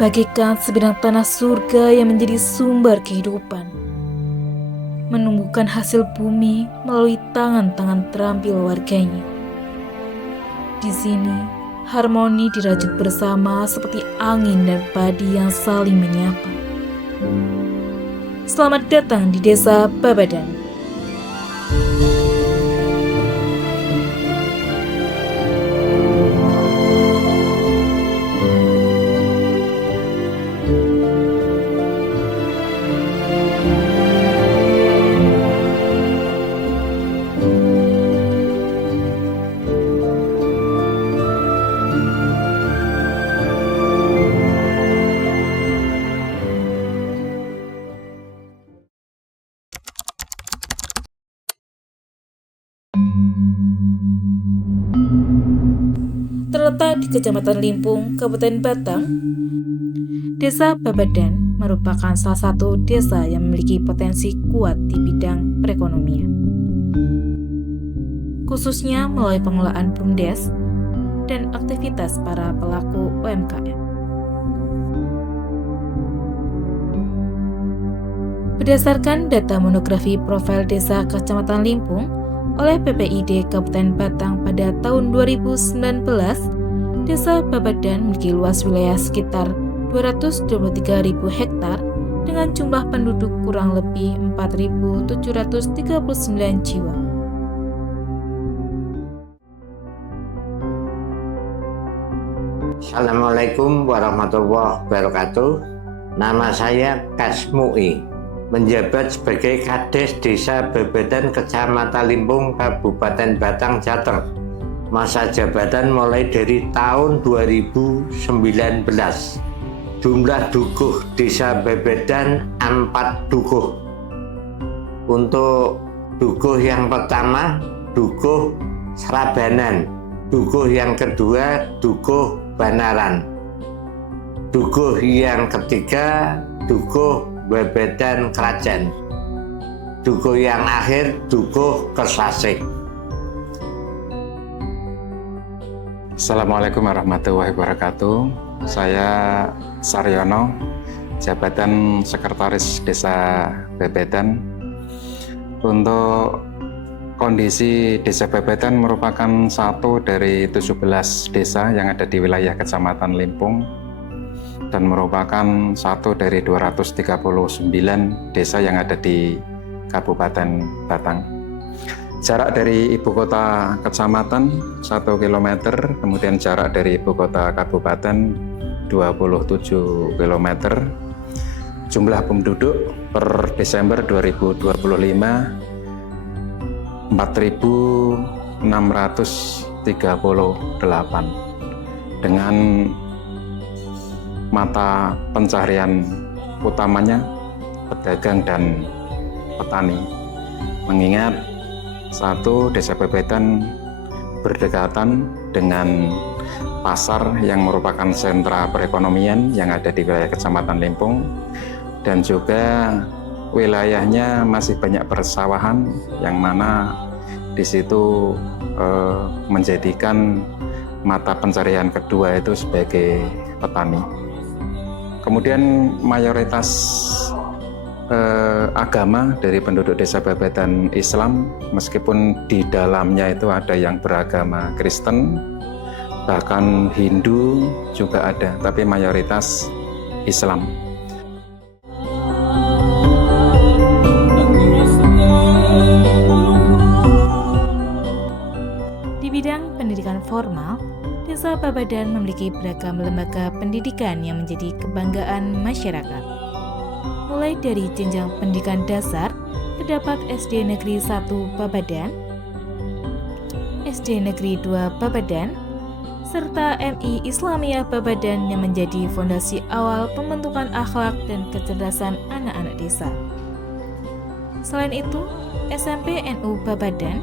Bagaikan sebidang tanah surga yang menjadi sumber kehidupan, menumbuhkan hasil bumi melalui tangan-tangan terampil warganya. Di sini, harmoni dirajut bersama seperti angin dan padi yang saling menyapa. Selamat datang di Desa Babadan. Terletak di Kecamatan Limpung, Kabupaten Batang, Desa Babadan merupakan salah satu desa yang memiliki potensi kuat di bidang perekonomian, khususnya melalui pengelolaan BUMDes dan aktivitas para pelaku UMKM. Berdasarkan data monografi profil desa Kecamatan Limpung oleh PPID Kabupaten Batang pada tahun 2019, Desa Babadan memiliki luas wilayah sekitar 223.000 hektar dengan jumlah penduduk kurang lebih 4.739 jiwa. Assalamualaikum warahmatullahi wabarakatuh. Nama saya Kasmui, menjabat sebagai Kades Desa Babadan Kecamatan Limpung Kabupaten Batang, Jateng. Masa jabatan mulai dari tahun 2019. Jumlah dukuh Desa Babadan 4 dukuh. Untuk dukuh yang pertama, dukuh Srabanan. Dukuh yang kedua, dukuh Banaran. Dukuh yang ketiga, dukuh Babadan Krajan. Dukuh yang akhir, dukuh Kesasik. Assalamualaikum warahmatullahi wabarakatuh. Saya Saryono, jabatan Sekretaris Desa Babadan. Untuk kondisi Desa Babadan merupakan satu dari 17 desa yang ada di wilayah Kecamatan Limpung dan merupakan satu dari 239 desa yang ada di Kabupaten Batang. Jarak dari ibu kota kecamatan 1 km, kemudian jarak dari ibu kota kabupaten 27 km. Jumlah penduduk per Desember 2025 4.638 dengan mata pencaharian utamanya pedagang dan petani. Mengingat satu, Desa Babadan berdekatan dengan pasar yang merupakan sentra perekonomian yang ada di wilayah Kecamatan Limpung, dan juga wilayahnya masih banyak persawahan yang mana di situ menjadikan mata pencarian kedua itu sebagai petani. Kemudian mayoritas agama dari penduduk Desa Babadan Islam, meskipun di dalamnya itu ada yang beragama Kristen, bahkan Hindu juga ada, tapi mayoritas Islam. Di bidang pendidikan formal, Desa Babadan memiliki beragam lembaga pendidikan yang menjadi kebanggaan masyarakat. Mulai dari jenjang pendidikan dasar, terdapat SD Negeri 1 Babadan, SD Negeri 2 Babadan, serta MI Islamiyah Babadan yang menjadi fondasi awal pembentukan akhlak dan kecerdasan anak-anak desa. Selain itu, SMP NU Babadan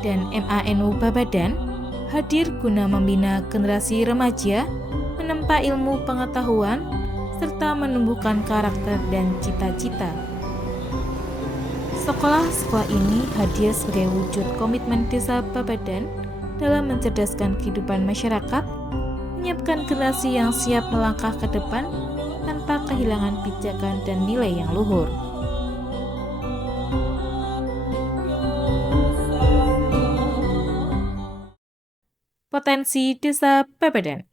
dan MANU Babadan hadir guna membina generasi remaja, menempa ilmu pengetahuan, serta menumbuhkan karakter dan cita-cita. Sekolah-sekolah ini hadir sebagai wujud komitmen Desa Babadan dalam mencerdaskan kehidupan masyarakat, menyiapkan generasi yang siap melangkah ke depan tanpa kehilangan pijakan dan nilai yang luhur. Potensi Desa Babadan.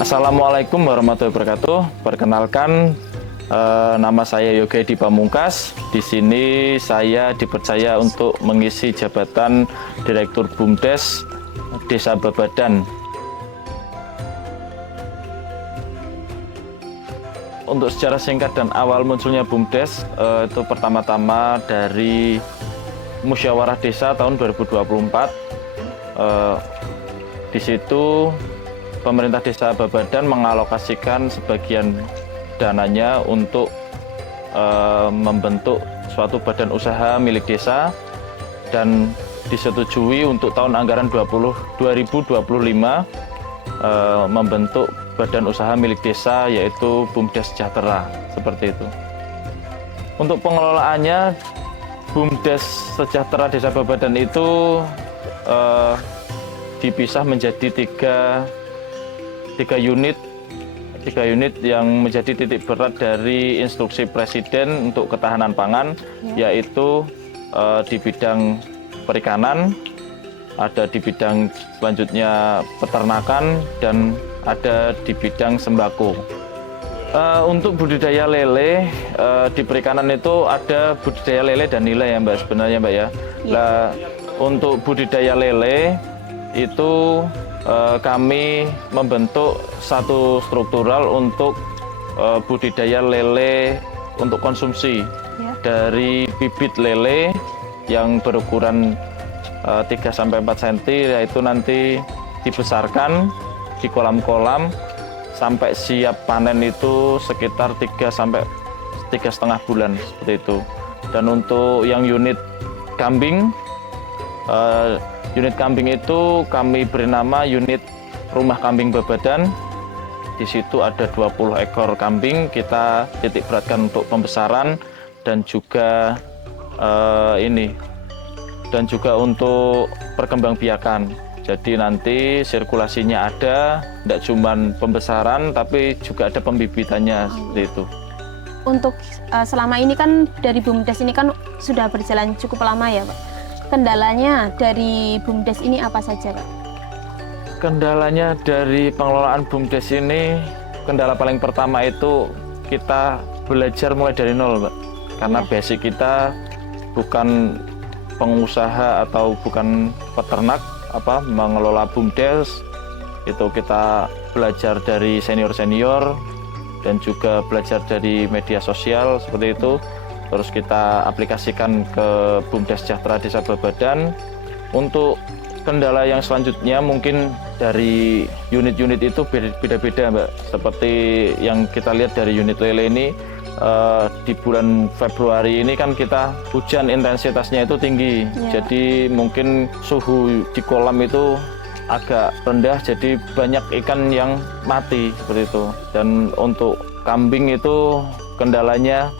Assalamualaikum warahmatullahi wabarakatuh. Perkenalkan, nama saya Yoga Edi Pamungkas. Di sini saya dipercaya untuk mengisi jabatan Direktur BUMDes Desa Babadan. Untuk sejarah singkat dan awal munculnya BUMDes, itu pertama-tama dari Musyawarah Desa tahun 2024. Di situ pemerintah Desa Babadan mengalokasikan sebagian dananya untuk membentuk suatu badan usaha milik desa dan disetujui untuk tahun anggaran 2025 membentuk badan usaha milik desa yaitu BUMDes Sejahtera, seperti itu. Untuk pengelolaannya, BUMDes Sejahtera Desa Babadan itu dipisah menjadi tiga unit yang menjadi titik berat dari instruksi Presiden untuk ketahanan pangan, yaitu di bidang perikanan, ada di bidang selanjutnya peternakan, dan ada di bidang sembako. Untuk budidaya lele, di perikanan itu ada budidaya lele dan nilai ya Mbak, sebenarnya Mbak ya. Nah, untuk budidaya lele itu kami membentuk satu struktural untuk budidaya lele untuk konsumsi dari bibit lele yang berukuran 3-4 cm, yaitu nanti dibesarkan di kolam-kolam sampai siap panen itu sekitar 3-3,5 bulan, seperti itu. Dan untuk yang unit kambing itu kami beri nama unit Rumah Kambing Babadan. Di situ ada 20 ekor kambing, kita titik beratkan untuk pembesaran dan juga untuk perkembangbiakan. Jadi nanti sirkulasinya ada, tidak cuma pembesaran tapi juga ada pembibitannya, seperti itu. Untuk selama ini kan dari BUMDes ini kan sudah berjalan cukup lama ya Pak. Kendalanya dari BUMDes ini apa saja, Pak? Kendalanya dari pengelolaan BUMDes ini, kendala paling pertama itu kita belajar mulai dari nol, Pak. Karena basic kita bukan pengusaha atau bukan peternak, mengelola BUMDes. Itu kita belajar dari senior-senior dan juga belajar dari media sosial, seperti itu. Terus kita aplikasikan ke BUMDes Sejahtera Desa Babadan. Untuk kendala yang selanjutnya mungkin dari unit-unit itu beda-beda Mbak. Seperti yang kita lihat dari unit lele ini, di bulan Februari ini kan kita hujan intensitasnya itu tinggi. Jadi mungkin suhu di kolam itu agak rendah, jadi banyak ikan yang mati, seperti itu. Dan untuk kambing itu kendalanya,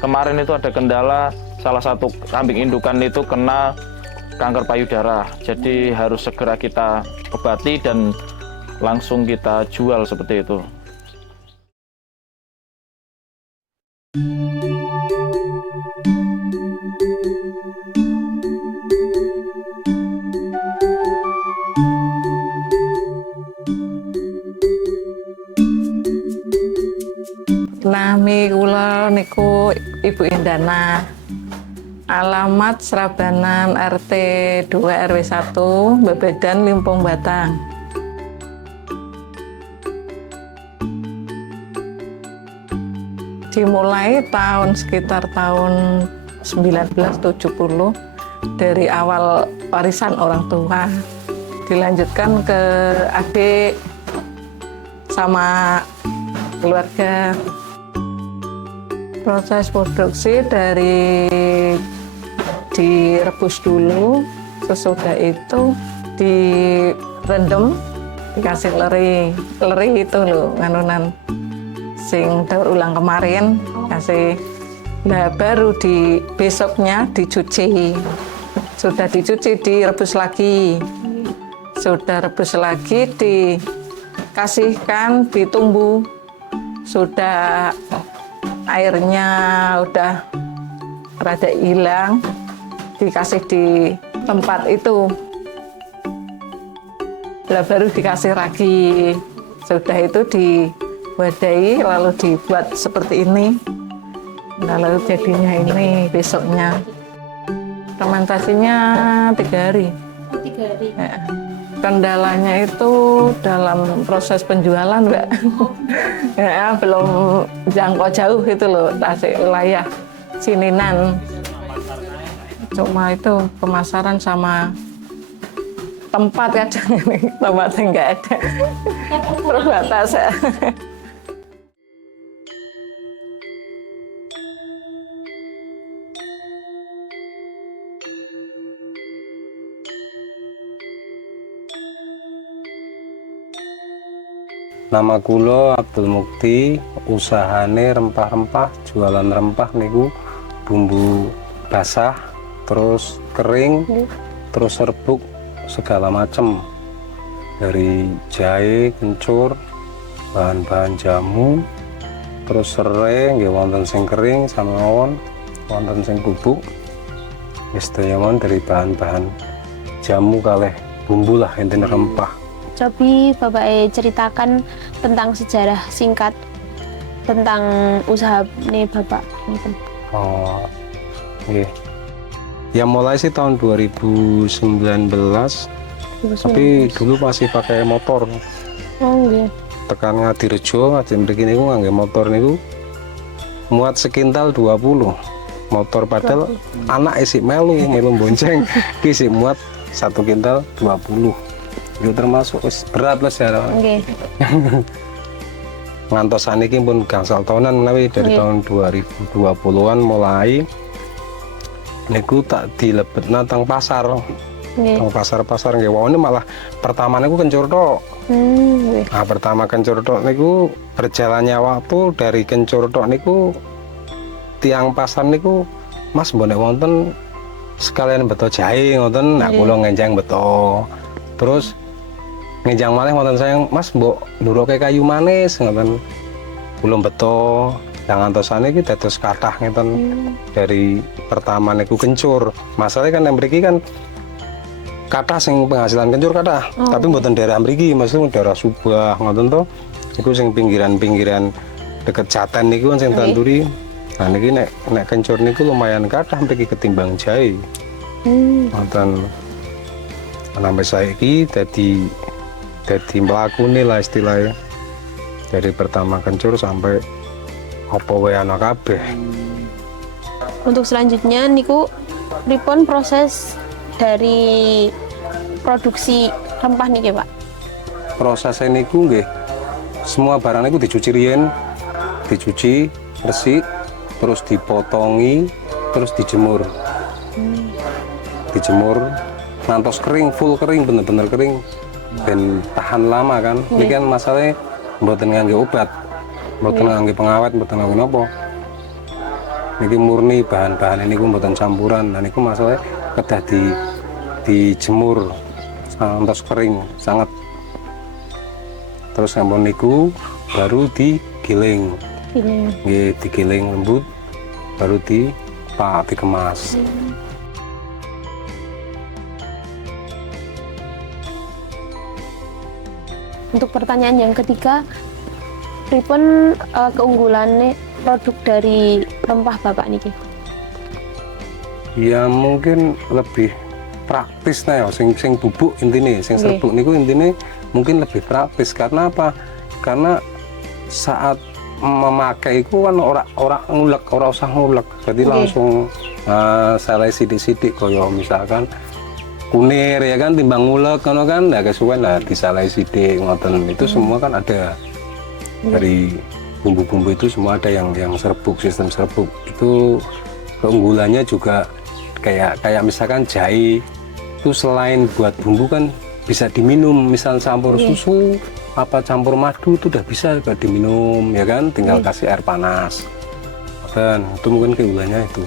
kemarin itu ada kendala, salah satu kambing indukan itu kena kanker payudara. Jadi harus segera kita obati dan langsung kita jual, seperti itu. Nami kula niku Ibu Indana. Alamat Srabanan RT 2 RW 1 Babadan Limpung Batang. Dimulai sekitar tahun 1970 dari awal warisan orang tua. Dilanjutkan ke adik sama keluarga. Proses produksi dari direbus dulu, sesudah itu direndam, dikasih leri itu loh, nganunan sing daur ulang kemarin, kasih. Nah baru di besoknya dicuci, sudah dicuci direbus lagi, sudah rebus lagi dikasihkan ditunggu, sudah airnya udah rada hilang, dikasih di tempat itu, lah baru dikasih lagi, sudah itu diwadahi lalu dibuat seperti ini. Nah, lalu jadinya ini besoknya. Fermentasinya 3 hari. 3 hari. Ya. Kendalanya itu dalam proses penjualan, Mbak. Ya, belum jangkau jauh itu loh, Tasik wilayah Sininan. Cuma itu pemasaran sama tempat kadang ini, tempatnya nggak ada. Terbatas. Nama kula Abdul Mukti, usahane rempah-rempah, jualan rempah niku bumbu basah, terus kering, terus serbuk segala macam. Dari jahe, kencur, bahan-bahan jamu, terus serai, nggih wonten sing kering sama wonten sing bubuk. Wis dari bahan-bahan jamu kalih bumbu lah intine rempah. Cobi Bapak ceritakan tentang sejarah singkat tentang usaha ini Bapak. Oh, iya. Ya mulai sih tahun 2019, tapi dulu masih pakai motor. Oh iya. Tekan Ngadirejo, mriki niku ngangge motor niku muat sekintal 20. Motor padahal anak isik melu bonceng, ki isik muat 1 kintal 20. Itu termasuk berat lah secara. Okay. Ngantos saniki pun gangsal tahunan menawi dari tahun 2020-an mulai niku tak dilebetna teng pasar. Teng pasar-pasar nggih. Wah, ini malah pertama niku kencur tok. Nah, pertama kencur tok niku berjalannya waktu dari kencur tok niku tiang pasar niku Mas mbok nek wonten sekalian beto jahe ngoten, nah kula ngenjang beto. Terus ngenjang malih wonten sayang Mas mbok nduroke kayu manis ngoten. Belum beto. Lah ngantosane iki dados kathah ngeten. Dari pertama niku kencur. Masalahnya kan mriki kan kathah sing penghasilan kencur kathah, tapi mboten daerah mriki, maksudnya daerah Subah ngoten to. Iku sing pinggiran-pinggiran deket Jaten niku sing tanduri. Nah niki nek kencur niku lumayan kathah mriki ketimbang jahe. Ngoten. Sampai saiki dadi mlakune lah istilahnya. Dari pertama kencur sampai apa wae ana kabeh. Untuk selanjutnya niku pripun proses dari produksi rempah niki, Pak? Prosesnya niku nggih semua barang niku dicuci riyen, dicuci resik, terus dipotongi, terus dijemur. Dijemur ngantos kering, full kering, bener-bener kering. Dan tahan lama kan. Ini kan masalahnya mboten ngangge obat, mboten ngangge pengawet, mboten ngangge napa. Niki murni bahan-bahan ini mboten campuran. Nah niku masalahnya kedah dijemur ngantos kering sangat. Terus sampun niku baru digiling. Nggih, digiling lembut baru dikemas. Untuk pertanyaan yang ketiga, pripun keunggulannya produk dari rempah Bapak niki? Ya mungkin lebih praktis ya, sing bubuk intine, sing serbuk niku intine mungkin lebih praktis. Karena apa? Karena saat memakai itu kan ora usah ngulek. Jadi langsung selai sidik-sidik kaya misalkan kunir ya kan timbang ngulek ngono kan, nah kesuwen lah disalai sidik ngoten. Itu semua kan ada dari bumbu-bumbu itu semua ada yang serbuk, sistem serbuk. Itu keunggulannya juga kayak misalkan jahe itu selain buat bumbu kan bisa diminum, misal campur susu apa campur madu itu udah bisa juga diminum ya kan, tinggal kasih air panas dan itu mungkin keunggulannya itu.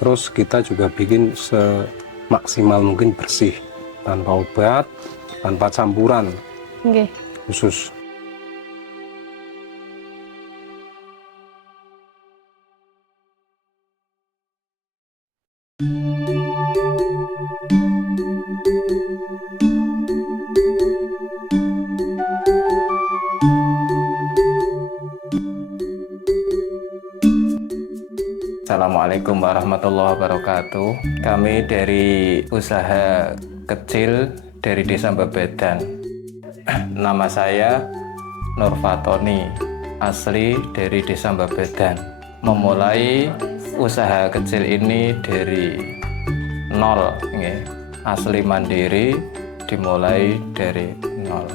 Terus kita juga bikin semaksimal mungkin bersih tanpa obat, tanpa campuran khusus. Assalamualaikum warahmatullahi wabarakatuh. Kami dari usaha kecil dari Desa Bebedan. Nama saya Nur Fatoni, asli dari Desa Bebedan. Memulai usaha kecil ini dari nol, asli mandiri, dimulai dari nol.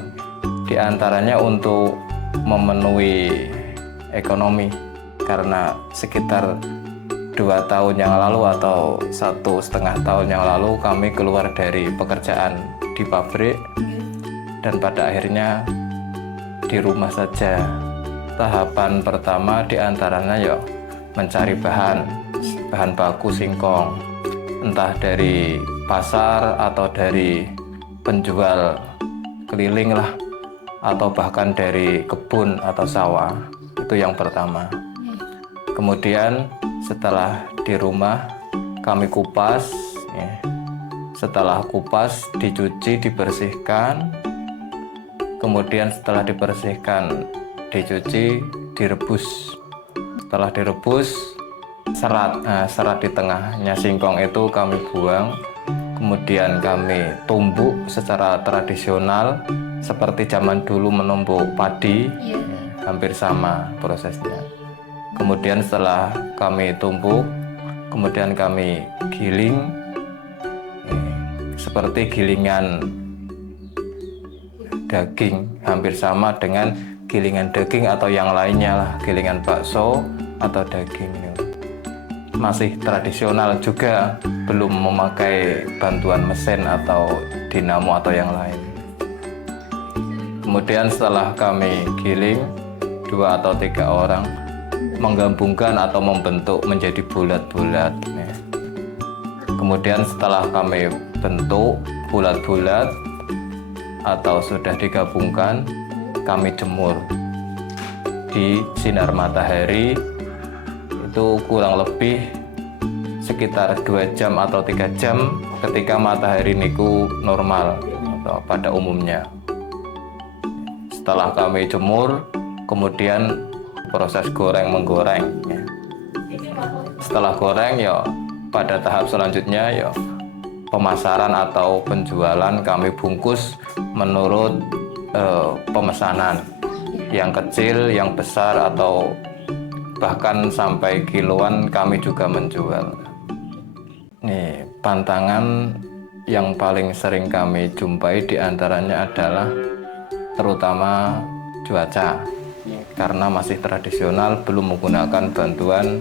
Di antaranya untuk memenuhi ekonomi, karena sekitar 2 tahun yang lalu atau 1,5 tahun yang lalu kami keluar dari pekerjaan di pabrik dan pada akhirnya di rumah saja. Tahapan pertama diantaranya ya mencari bahan baku singkong, entah dari pasar atau dari penjual keliling lah, atau bahkan dari kebun atau sawah. Itu yang pertama. Kemudian setelah di rumah kami kupas, setelah kupas dicuci, dibersihkan, kemudian setelah dibersihkan, dicuci, direbus. Setelah direbus, serat di tengahnya singkong itu kami buang, kemudian kami tumbuk secara tradisional seperti zaman dulu menumbuk padi, hampir sama prosesnya. Kemudian setelah kami tumbuk, kemudian kami giling seperti gilingan daging, hampir sama dengan gilingan daging atau yang lainnya lah, gilingan bakso atau daging. Masih tradisional juga, belum memakai bantuan mesin atau dinamo atau yang lain. Kemudian setelah kami giling, 2 atau 3 orang menggabungkan atau membentuk menjadi bulat-bulat. Kemudian setelah kami bentuk bulat-bulat atau sudah digabungkan, kami jemur di sinar matahari itu kurang lebih sekitar 2 jam atau 3 jam ketika matahari niku normal atau pada umumnya. Setelah kami jemur, kemudian proses menggoreng. Setelah goreng ya pada tahap selanjutnya ya pemasaran atau penjualan, kami bungkus menurut pemesanan, yang kecil, yang besar atau bahkan sampai kiloan kami juga menjual. Nih, pantangan yang paling sering kami jumpai diantaranya adalah terutama cuaca, karena masih tradisional, belum menggunakan bantuan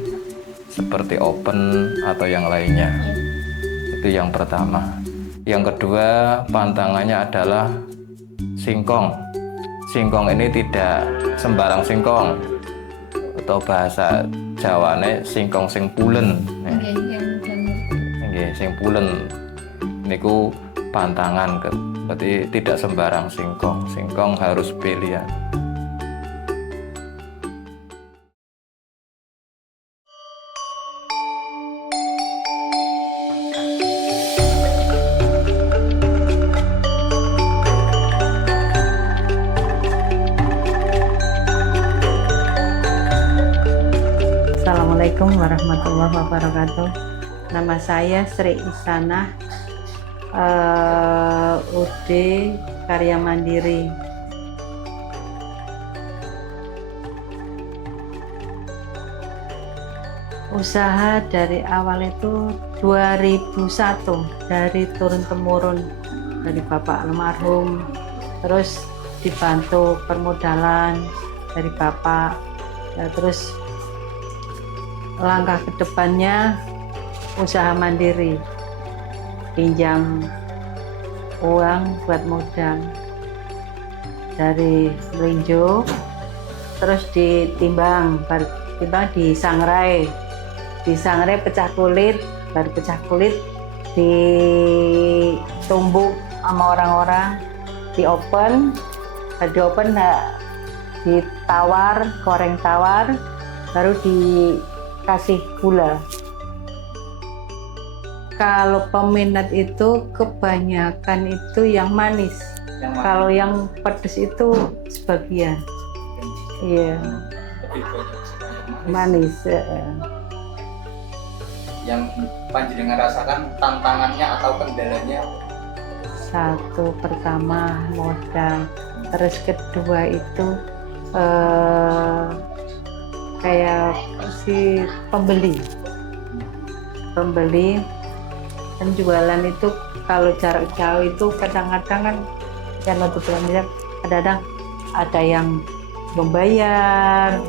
seperti oven atau yang lainnya. Itu yang pertama. Yang kedua, pantangannya adalah singkong. Singkong ini tidak sembarang singkong, atau bahasa Jawane singkong sing pulen. Sing pulen niku pantangan, berarti tidak sembarang singkong. Singkong harus pilihan. Assalamualaikum warahmatullahi wabarakatuh. Nama saya Sri Isanah, UD Karya Mandiri. Usaha dari awal itu 2001, dari turun-temurun dari Bapak almarhum, terus dibantu permodalan dari Bapak, ya, terus langkah ke depannya usaha mandiri. pinjam uang buat modal dari melinjo, terus ditimbang, baru timbang disangrai pecah kulit, baru pecah kulit ditumbuk sama orang-orang, di open ditawar, goreng tawar, baru dikasih gula. Kalau peminat itu kebanyakan itu yang manis. Kalau yang pedas itu sebagian. Iya. Manis. Yang panjenengan rasakan tantangannya atau kendalanya? Satu, pertama modal, terus kedua itu kayak si pembeli dan jualan itu kalau jarak jauh itu kadang-kadang kan yang untuk belanja kadang-kadang ada yang membayar,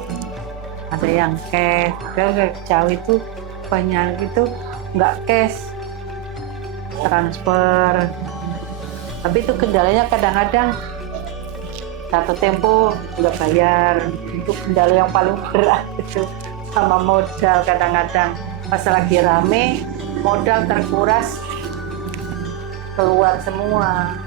ada yang cash. Kalau jauh itu banyak itu nggak cash, transfer. Tapi itu kendalanya kadang-kadang satu tempo nggak bayar. Itu kendala yang paling berat itu, sama modal. Kadang-kadang pas lagi rame modal terkuras, keluar semua.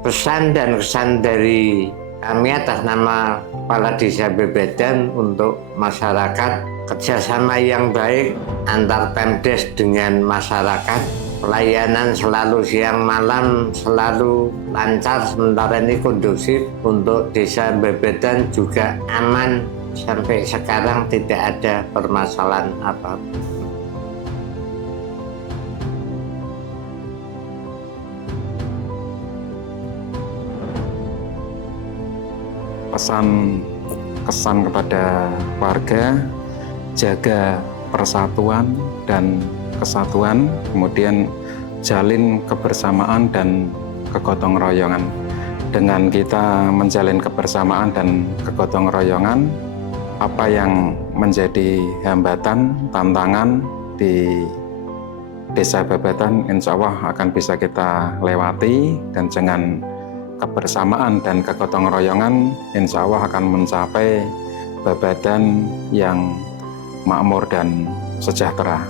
Pesan dan kesan dari kami atas nama Kepala Desa Bebedan untuk masyarakat, kerjasama yang baik antar Pemdes dengan masyarakat, pelayanan selalu siang malam selalu lancar, sementara ini kondusif untuk Desa Bebedan juga aman, sampai sekarang tidak ada permasalahan apapun. Kesan kepada warga, jaga persatuan dan kesatuan, kemudian jalin kebersamaan dan kegotong royongan. Dengan kita menjalin kebersamaan dan kegotong royongan, apa yang menjadi hambatan, tantangan di Desa Bebedan insya Allah akan bisa kita lewati, dan dengan kebersamaan dan kegotong royongan insya Allah akan mencapai Bebedan yang makmur dan sejahtera.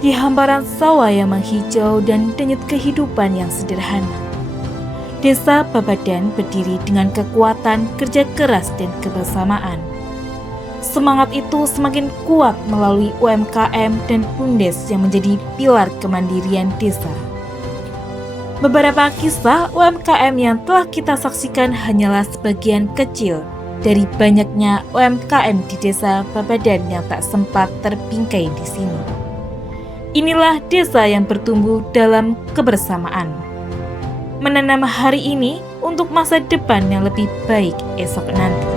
Di hamparan sawah yang menghijau dan denyut kehidupan yang sederhana, Desa Bebedan berdiri dengan kekuatan kerja keras dan kebersamaan. Semangat itu semakin kuat melalui UMKM dan BUMDes yang menjadi pilar kemandirian desa. Beberapa kisah UMKM yang telah kita saksikan hanyalah sebagian kecil dari banyaknya UMKM di Desa Bebedan yang tak sempat terbingkai di sini. Inilah desa yang bertumbuh dalam kebersamaan, menanam hari ini untuk masa depan yang lebih baik esok nanti.